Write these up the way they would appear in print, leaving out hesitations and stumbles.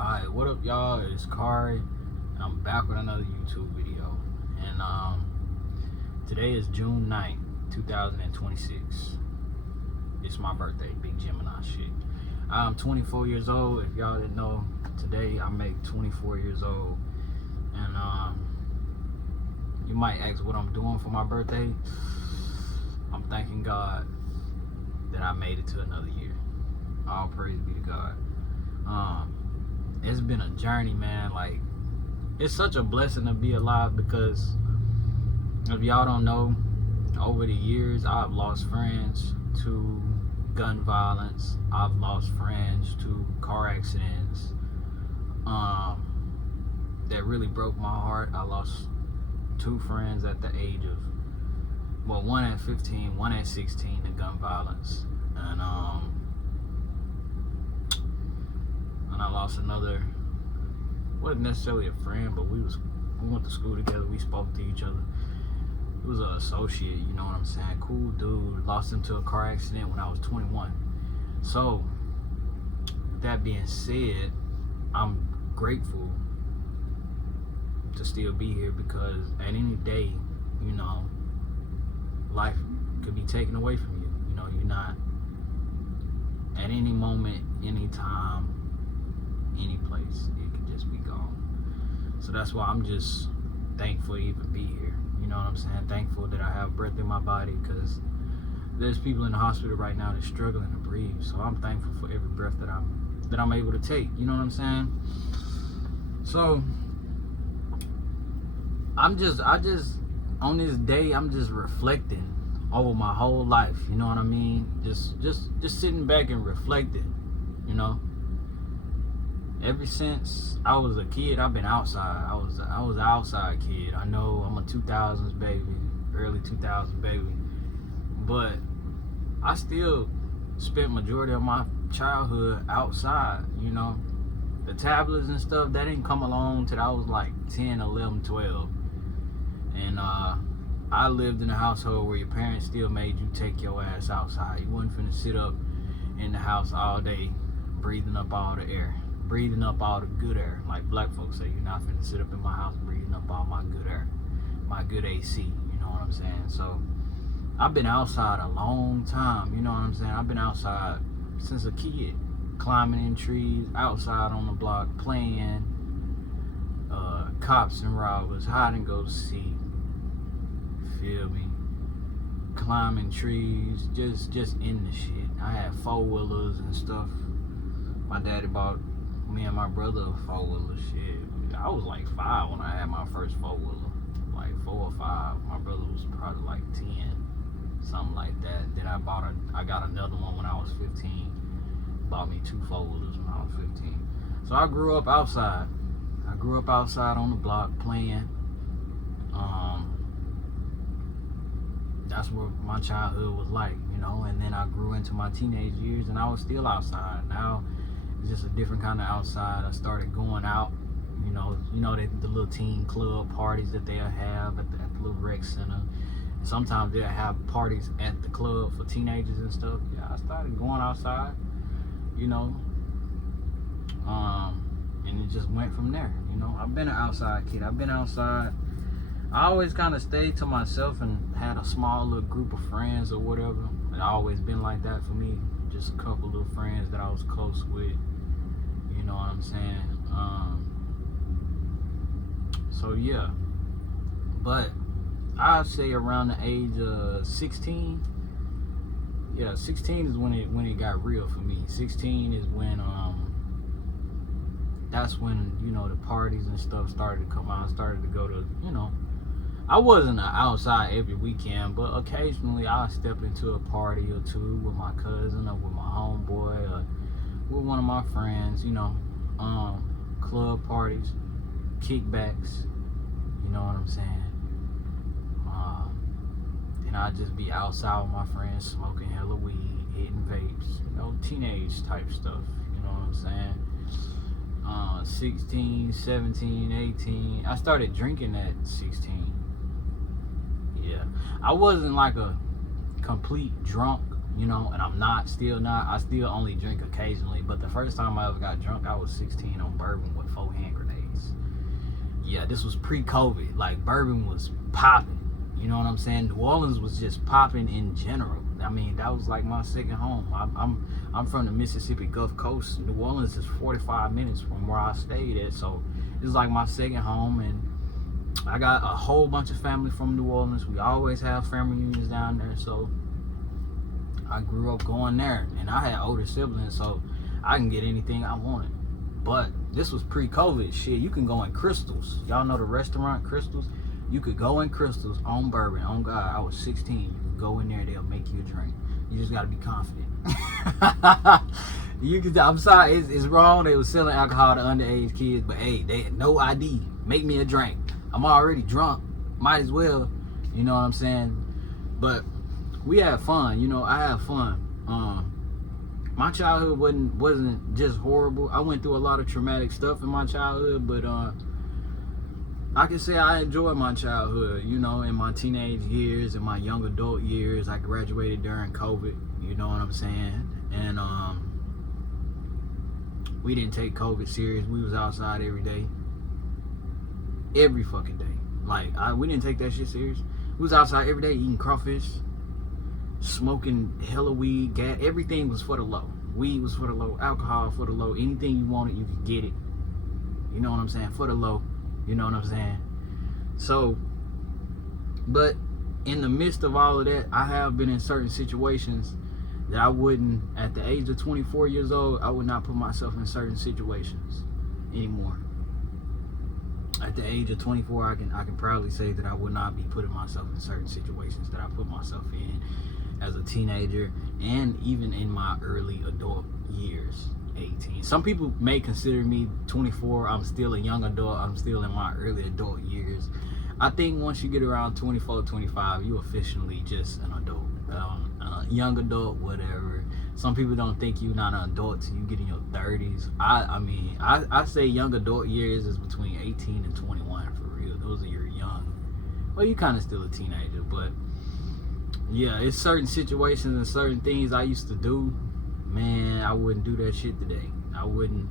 Alright, what up y'all? It's Kari and I'm back with another YouTube video. And today is June 9th, 2026. It's my birthday, big Gemini shit. I'm 24 years old. If y'all didn't know, today I make 24 years old. And you might ask what I'm doing for my birthday. I'm thanking God that I made it to another year. All praise be to God. It's been a journey, man. Like, it's such a blessing to be alive, because if y'all don't know, over the years I've lost friends to gun violence. I've lost friends to car accidents that really broke my heart. I lost 2 friends at the age of, well, one at 15, one at 16 to gun violence. And I lost another, wasn't necessarily a friend, but we went to school together, we spoke to each other. He was an associate, you know what I'm saying? Cool dude. Lost him to a car accident when I was 21. So, with that being said, I'm grateful to still be here, because at any day, you know, life could be taken away from you. You know, you're not, at any moment, any time, any place, it could just be gone. So that's why I'm just thankful to even be here. You know what I'm saying? Thankful that I have breath in my body, because there's people in the hospital right now that's struggling to breathe. So I'm thankful for every breath that I'm able to take. You know what I'm saying? So I just on this day, I'm just reflecting over my whole life. You know what I mean? Just sitting back and reflecting. You know. Ever since I was a kid, I've been outside. I was an outside kid. I know I'm a 2000s baby, early 2000s baby, but I still spent majority of my childhood outside. You know, the tablets and stuff, that didn't come along till I was like 10, 11, 12. And I lived in a household where your parents still made you take your ass outside. You wasn't finna sit up in the house all day breathing up all the air. Breathing up all the good air. Like black folks say, you're not finna sit up in my house breathing up all my good air, my good AC. You know what I'm saying? So I've been outside a long time. You know what I'm saying? I've been outside since a kid, climbing in trees, outside on the block, playing cops and robbers, hide and go seek. Feel me? Climbing trees, just in the shit. I had 4-wheelers and stuff. My daddy bought me and my brother a 4-wheeler. Shit, I was like 5 when I had my first 4-wheeler, like 4 or 5. My brother was probably like 10, something like that. Then I got another one when I was 15. Bought me 2 4-wheelers when I was 15. So I grew up outside. I grew up outside on the block playing. That's what my childhood was like, you know. And then I grew into my teenage years, and I was still outside. Now it's just a different kind of outside. I started going out, you know, the little teen club parties that they'll have at the little rec center. Sometimes they'll have parties at the club for teenagers and stuff. Yeah, I started going outside, you know, and it just went from there. You know, I've been an outside kid. I've been outside. I always kind of stayed to myself and had a small little group of friends or whatever. It's always been like that for me. Just a couple little friends that I was close with. You know what I'm saying? So yeah. But I'd say around the age of 16. Yeah, 16 is when it got real for me. 16 is when that's when, you know, the parties and stuff started to come out. I started to go to, you know, I wasn't outside every weekend, but occasionally I'll step into a party or two with my cousin or with my homeboy or with one of my friends, you know. Club parties, kickbacks, you know what I'm saying? And I'd just be outside with my friends smoking hella weed, hitting vapes, you know, teenage type stuff, you know what I'm saying? 16, 17, 18. I started drinking at 16. Yeah. I wasn't like a complete drunk, you know, and I'm still not. I still only drink occasionally. But the first time I ever got drunk, I was 16 on bourbon with 4 hand grenades. Yeah, this was pre-COVID. Like, bourbon was popping. You know what I'm saying? New Orleans was just popping in general. I mean, that was like my second home. I'm from the Mississippi Gulf Coast. New Orleans is 45 minutes from where I stayed at, so it's like my second home. And I got a whole bunch of family from New Orleans. We always have family reunions down there, so I grew up going there. And I had older siblings, so I can get anything I wanted. But this was pre-COVID. Shit, you can go in Crystals. Y'all know the restaurant Crystals? You could go in Crystals on bourbon. On God, I was 16. You could go in there, they'll make you a drink. You just gotta be confident. I'm sorry, it's wrong. They was selling alcohol to underage kids, but hey, they had no ID. Make me a drink. I'm already drunk. Might as well. You know what I'm saying? But we had fun. You know, I had fun. My childhood wasn't just horrible. I went through a lot of traumatic stuff in my childhood, but I can say I enjoyed my childhood, you know, in my teenage years, in my young adult years. I graduated during COVID, you know what I'm saying? And we didn't take COVID serious. We was outside every day. Every fucking day. Like, we didn't take that shit serious. We was outside every day eating crawfish, smoking hella weed, gas. Everything was for the low. Weed was for the low. Alcohol for the low. Anything you wanted, you could get it. You know what I'm saying? For the low. You know what I'm saying? So, but in the midst of all of that, I have been in certain situations that I wouldn't, at the age of 24 years old, I would not put myself in certain situations anymore. At the age of 24, I can proudly say that I would not be putting myself in certain situations that I put myself in as a teenager and even in my early adult years. 18. Some people may consider me 24. I'm still a young adult. I'm still in my early adult years. I think once you get around 24, 25, you officially just an adult, young adult, whatever. Some people don't think you're not an adult till you get in your 30s. I say young adult years is between 18 and 21 for real. Those are your young. Well, you kind of still a teenager, but yeah, it's certain situations and certain things I used to do. Man, I wouldn't do that shit today. I wouldn't,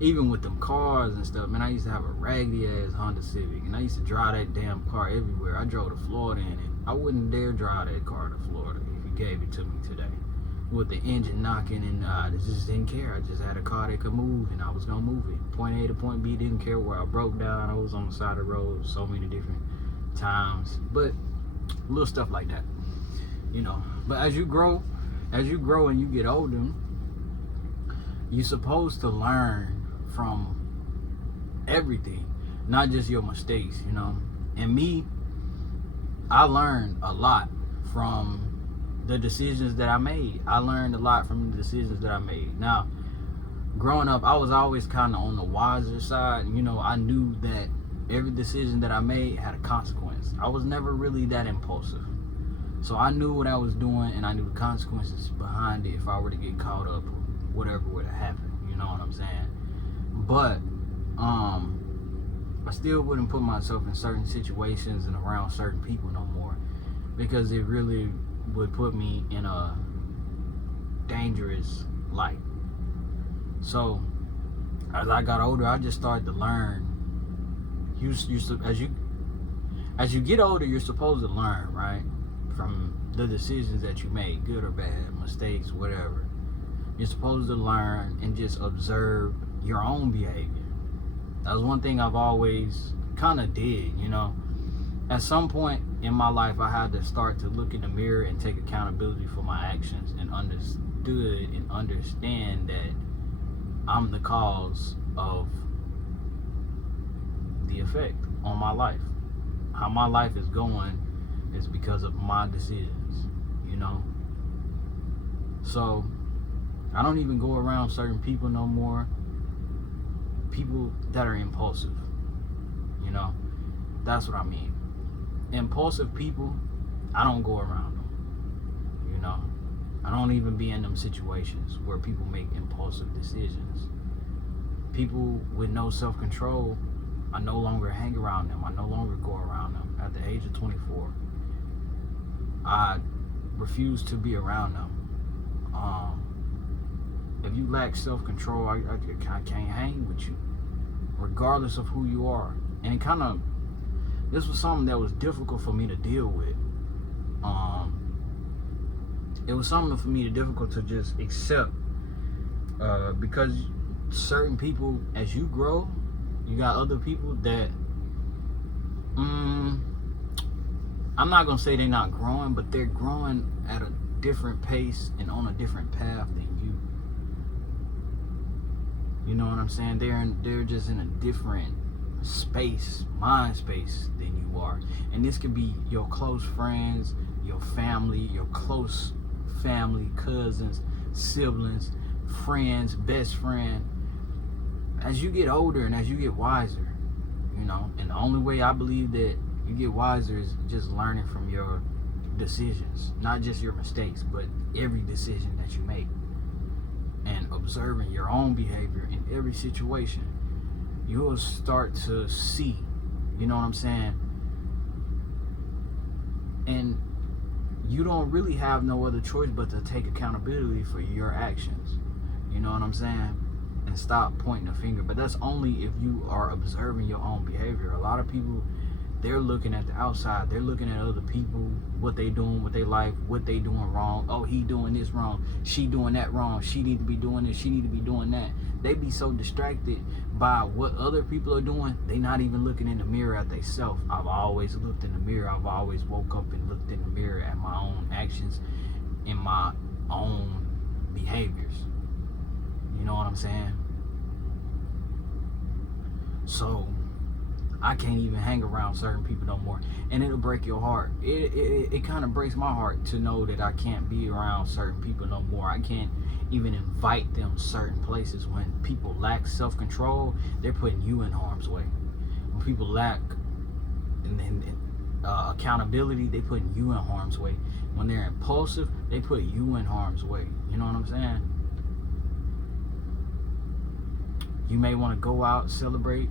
even with them cars and stuff. Man, I used to have a raggedy ass Honda Civic, and I used to drive that damn car everywhere. I drove to Florida in it. I wouldn't dare drive that car to Florida if you gave it to me today, with the engine knocking, and I just didn't care. I just had a car that could move, and I was gonna move it. Point A to point B, didn't care where I broke down. I was on the side of the road so many different times, but little stuff like that, you know. But as you grow and you get older, you're supposed to learn from everything, not just your mistakes, you know. And me, I learned a lot from the decisions that I made. I learned a lot from the decisions that I made. Now, growing up, I was always kind of on the wiser side. You know, I knew that every decision that I made had a consequence. I was never really that impulsive. So I knew what I was doing, and I knew the consequences behind it if I were to get caught up or whatever would have happened. You know what I'm saying? But I still wouldn't put myself in certain situations and around certain people no more, because it really would put me in a dangerous light. So as I got older, I just started to learn. As you get older, you're supposed to learn, right? From the decisions that you made, good or bad, mistakes, whatever. You're supposed to learn and just observe your own behavior. That was one thing I've always kind of did, you know. At some point in my life, I had to start to look in the mirror and take accountability for my actions, and understand that I'm the cause of the effect on my life. How my life is going is because of my decisions, you know. So I don't even go around certain people no more. People that are impulsive, you know. That's what I mean. Impulsive people, I don't go around them, you know. I don't even be in them situations where people make impulsive decisions. People with no self-control, I no longer hang around them. I no longer go around them. At the age of 24, I refuse to be around them. If you lack self-control, I can't hang with you, regardless of who you are. And this was something that was difficult for me to deal with. It was something for me difficult to just accept, because certain people, as you grow, you got other people that, I'm not gonna say they're not growing, but they're growing at a different pace and on a different path than you. You know what I'm saying? They're just in a different space, mind space, than you are. And this could be your close friends, your family, your close family, cousins, siblings, friends, best friend. As you get older and as you get wiser, you know, and the only way I believe that you get wiser is just learning from your decisions, not just your mistakes, but every decision that you make, and observing your own behavior in every situation. You will start to see, you know what I'm saying? And you don't really have no other choice but to take accountability for your actions. You know what I'm saying? And stop pointing a finger. But that's only if you are observing your own behavior. A lot of people, they're looking at the outside. They're looking at other people, what they doing with their life, what they doing wrong. Oh, he doing this wrong. She doing that wrong. She need to be doing this. She need to be doing that. They be so distracted by what other people are doing, they not even looking in the mirror at themselves. I've always looked in the mirror. I've always woke up and looked in the mirror at my own actions and my own behaviors. You know what I'm saying? So I can't even hang around certain people no more, and it'll break your heart. It kind of breaks my heart to know that I can't be around certain people no more. I can't even invite them certain places. When people lack self-control, they're putting you in harm's way. When people lack accountability, they putting you in harm's way. When they're impulsive, they put you in harm's way. You know what I'm saying? You may want to go out, celebrate,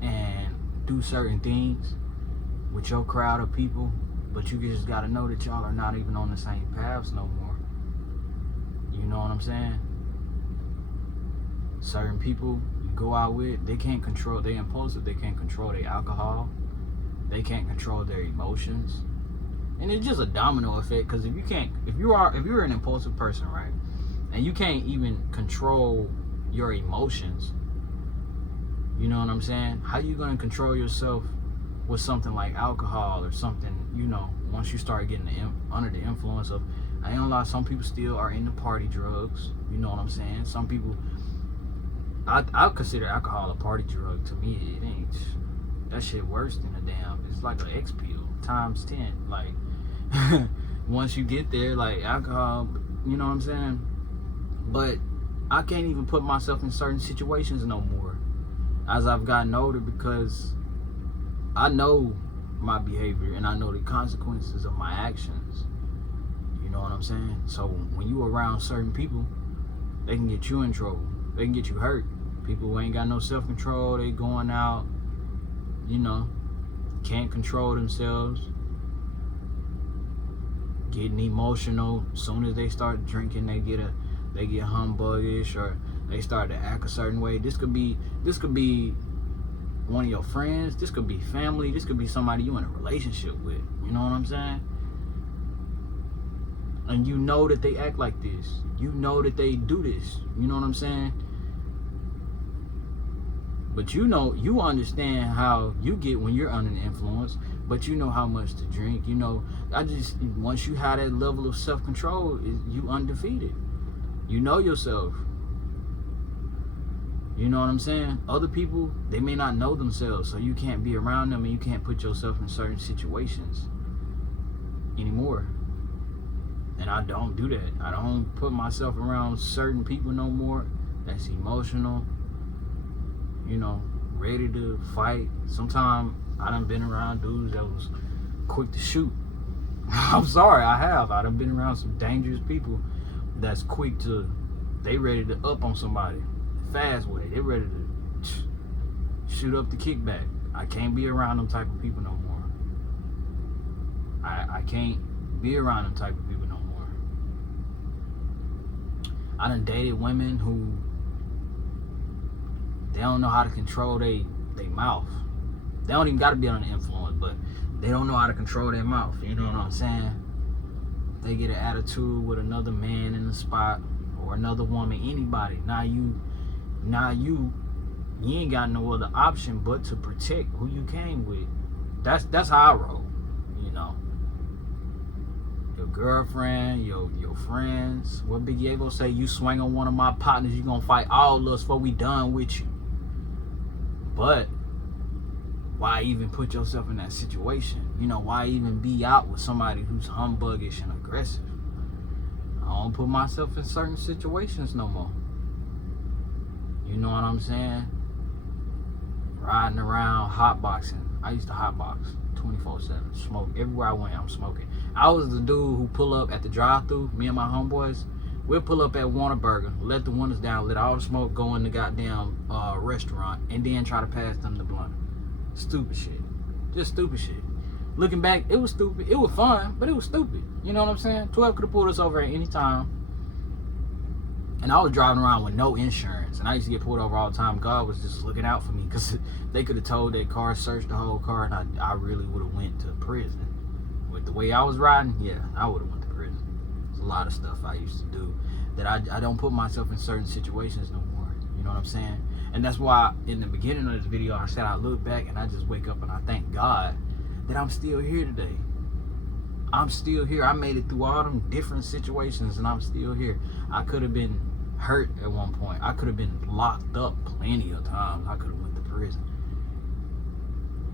and do certain things with your crowd of people, but you just got to know that y'all are not even on the same paths no more. You know what I'm saying? Certain people you go out with, they can't control, they're impulsive, they can't control their alcohol, they can't control their emotions. And it's just a domino effect, because if you're an impulsive person, right, and you can't even control your emotions, you know what I'm saying? How you gonna control yourself with something like alcohol or something, you know, once you start getting under the influence of, I ain't gonna lie, some people still are into party drugs, you know what I'm saying? Some people, I consider alcohol a party drug. To me, it ain't, that shit worse than a damn, it's like an X pill times 10. Like, once you get there, like alcohol, you know what I'm saying? But I can't even put myself in certain situations no more as I've gotten older, because I know my behavior and I know the consequences of my actions. You know what I'm saying? So when you around certain people, they can get you in trouble. They can get you hurt. People who ain't got no self-control, they going out, you know, can't control themselves, getting emotional. As soon as they start drinking, they get humbuggish, or they start to act a certain way. This could be one of your friends, this could be family, this could be somebody you in a relationship with. You know what I'm saying? And you know that they act like this. You know that they do this. You know what I'm saying? But you know, you understand how you get when you're under the influence, but you know how much to drink. You know, once you have that level of self-control, you undefeated. You know yourself. You know what I'm saying? Other people, they may not know themselves, so you can't be around them and you can't put yourself in certain situations anymore. And I don't do that. I don't put myself around certain people no more that's emotional, you know, ready to fight. Sometimes I done been around dudes that was quick to shoot. I'm sorry, I have. I done been around some dangerous people that's quick to, they ready to up on somebody fast way. They ready to shoot up the kickback. I can't be around them type of people no more. I can't be around them type of people no more. I done dated women who they don't know how to control they mouth. They don't even got to be under influence, but they don't know how to control their mouth. You know what I'm saying? They get an attitude with another man in the spot or another woman, anybody. Now you ain't got no other option but to protect who you came with. That's how I roll. You know, your girlfriend, your friends. What Big Yago say? You swing on one of my partners, you gonna fight all of us before we done with you. But why even put yourself in that situation? You know, why even be out with somebody who's humbuggish and aggressive? I don't put myself in certain situations no more. You know what I'm saying? Riding around, hotboxing. I used to hotbox 24/7. Smoke everywhere I went. I'm smoking. I was the dude who pull up at the drive-thru. Me and my homeboys, we'll pull up at Whataburger, let the windows down, let all the smoke go in the goddamn restaurant, and then try to pass them the blunt. Stupid shit. Just stupid shit. Looking back, it was stupid. It was fun, but it was stupid. You know what I'm saying? 12 could have pulled us over at any time. And I was driving around with no insurance. And I used to get pulled over all the time. God was just looking out for me. Because they could have told that car, searched the whole car. And I really would have went to prison. With the way I was riding, yeah, I would have went to prison. There's a lot of stuff I used to do that I don't put myself in certain situations no more. You know what I'm saying? And that's why in the beginning of this video, I said I look back and I just wake up and I thank God that I'm still here today. I'm still here. I made it through all them different situations and I'm still here. I could have been hurt at one point. I could have been locked up plenty of times. I could have went to prison.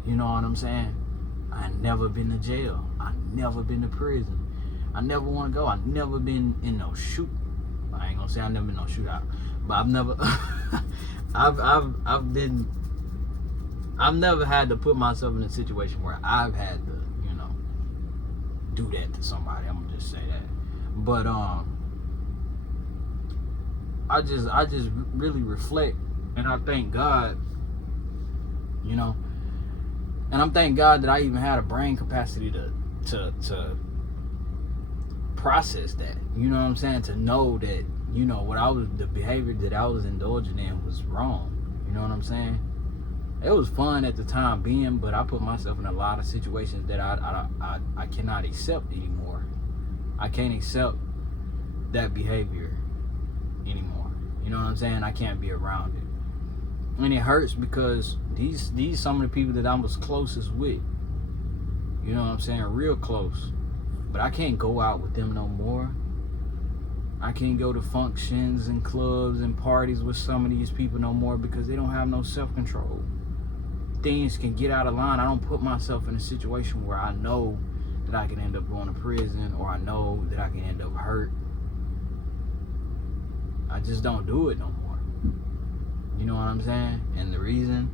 You know what I'm saying? I never been to jail. I never been to prison. I never want to go. I never been in no shoot. I ain't gonna say I never been no shootout, but I've never I've never had to put myself in a situation where I've had to, you know, do that to somebody. I'm gonna just say that. But I just really reflect and I thank God, you know, and I'm thanking God that I even had a brain capacity to process that. You know what I'm saying? To know that, you know, the behavior that I was indulging in was wrong. You know what I'm saying? It was fun at the time being, but I put myself in a lot of situations that I cannot accept anymore. I can't accept that behavior anymore. You know what I'm saying? I can't be around it. And it hurts because these some of the people that I was closest with. You know what I'm saying? Real close. But I can't go out with them no more. I can't go to functions and clubs and parties with some of these people no more because they don't have no self-control. Things can get out of line. I don't put myself in a situation where I know that I can end up going to prison or I know that I can end up hurt. I just don't do it no more. You know what I'm saying? And the reason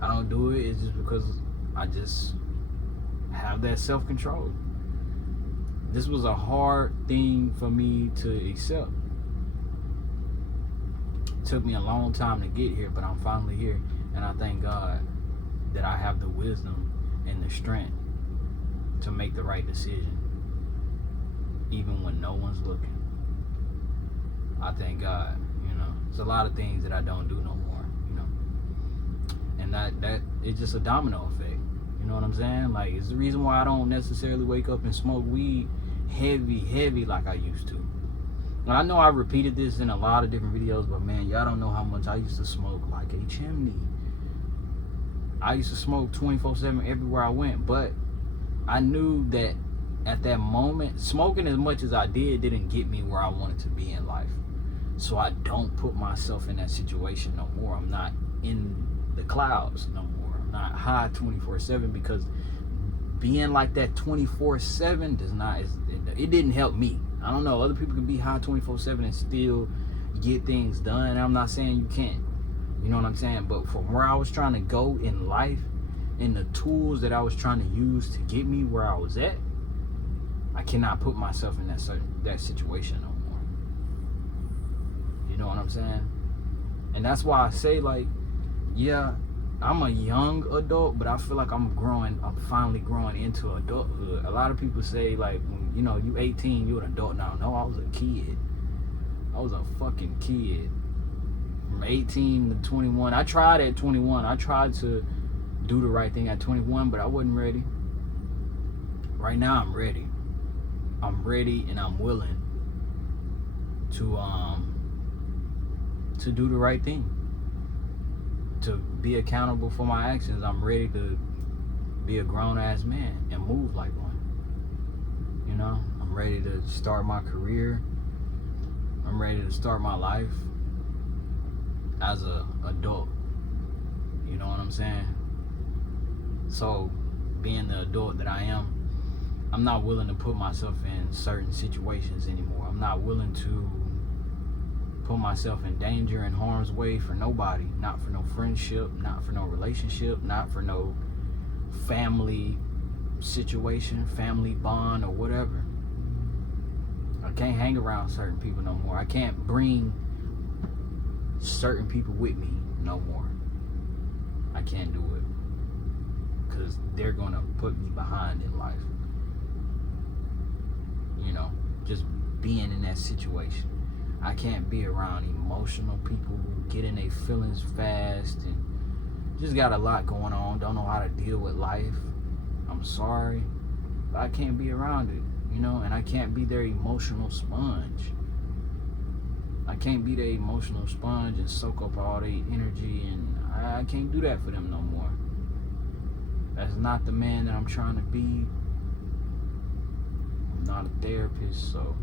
I don't do it is just because I just have that self-control. This was a hard thing for me to accept. It took me a long time to get here, but I'm finally here. And I thank God that I have the wisdom and the strength to make the right decision, even when no one's looking. I thank God, you know. It's a lot of things that I don't do no more, you know. And that it's just a domino effect. You know what I'm saying? Like, it's the reason why I don't necessarily wake up and smoke weed heavy like I used to. And I know I repeated this in a lot of different videos, but man, y'all don't know how much I used to smoke like a chimney. I used to smoke 24/7 everywhere I went, but I knew that at that moment, smoking as much as I did didn't get me where I wanted to be in life. So I don't put myself in that situation no more. I'm not in the clouds no more. I'm not high 24/7 because being like that 24/7 does not, it didn't help me. I don't know, other people can be high 24/7 and still get things done. And I'm not saying you can't. You know what I'm saying? But from where I was trying to go in life and the tools that I was trying to use to get me where I was at, I cannot put myself in that situation no more. You know what I'm saying? And that's why I say, like, yeah, I'm a young adult, but I feel like I'm finally growing into adulthood. A lot of people say, like, you know, you 18, you're an adult now. No, I was a kid. I was a fucking kid. From 18 to 21. I tried at 21. I tried to do the right thing at 21, but I wasn't ready. Right now I'm ready. I'm ready and I'm willing to do the right thing. To be accountable for my actions. I'm ready to be a grown ass man and move like one. You know, I'm ready to start my career. I'm ready to start my life as a adult. You know what I'm saying? So, being the adult that I am, I'm not willing to put myself in certain situations anymore. I'm not willing to put myself in danger and harm's way for nobody. Not for no friendship, not for no relationship, not for no family situation, family bond, or whatever. I can't hang around certain people no more. I can't bring certain people with me no more. I can't do it because they're gonna put me behind in life. You know, just being in that situation. I can't be around emotional people who get in their feelings fast and just got a lot going on, don't know how to deal with life. I'm sorry, but I can't be around it, you know, and I can't be their emotional sponge. I can't be their emotional sponge and soak up all their energy, and I can't do that for them no more. That's not the man that I'm trying to be. I'm not a therapist, so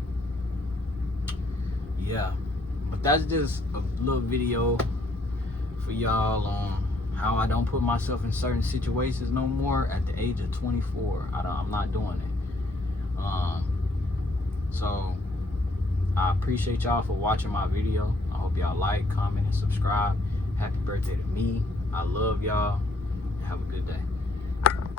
yeah. But that's just a little video for y'all on how I don't put myself in certain situations no more at the age of 24. I'm not doing it. So I appreciate y'all for watching my video. I hope y'all like, comment, and subscribe. Happy birthday to me. I love y'all.